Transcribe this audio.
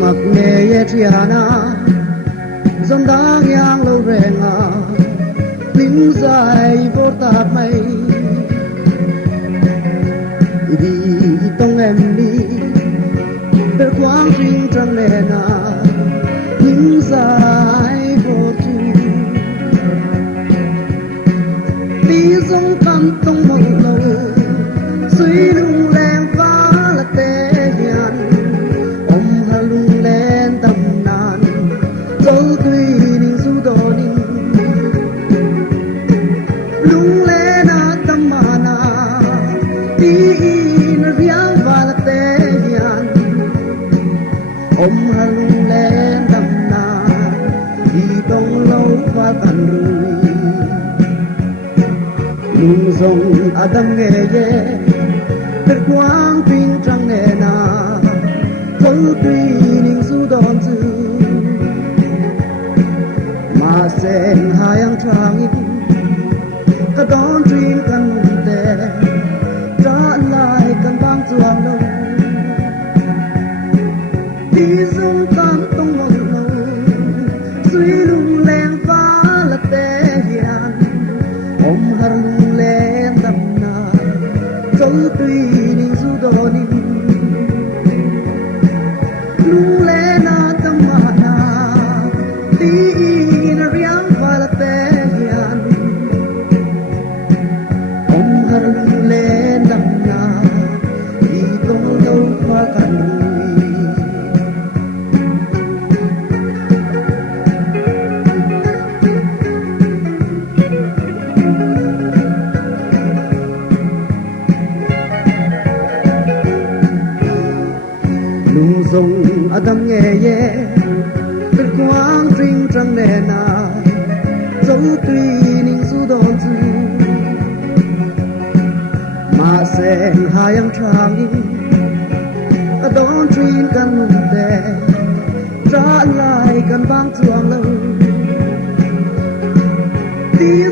mặc nghề ye triana dòng đá ngang lâu renga pin dài vô tạp mây đi tông em đi per quang trinh trăng nena pin dài vô tu đi dòng cam tông mong lâu suy lung leng phá là tê hiền lung lên tâm nan dấu tuy ninh du đô ninh lung lên tâm mana đi in riang và là tê hiền hà lung lên tâm nan đi đông lâu và cần rui lung dòng adam nghe ye per quang pin trăng nè na dấu tuy ninh du đòn dư mà sen hai ang trang ít cả đón dream căn tè trả lại căn bang chuang đâu đi dung tam tông mong lâu suy lung lên phá là tê hiền har lung lên tâm na dấu tuy ninh du đòn ninh lung lên tâm mana đi in riang và là tê hiền har lung lên tâm na đi tông đâu qua cần lung dòng adam nghe ye per quang trinh trăng nè na dấu tuy ninh du đòn dư mà sen hai ang trang in cả đón dream căn tè trả lại căn bang chuang lâu đi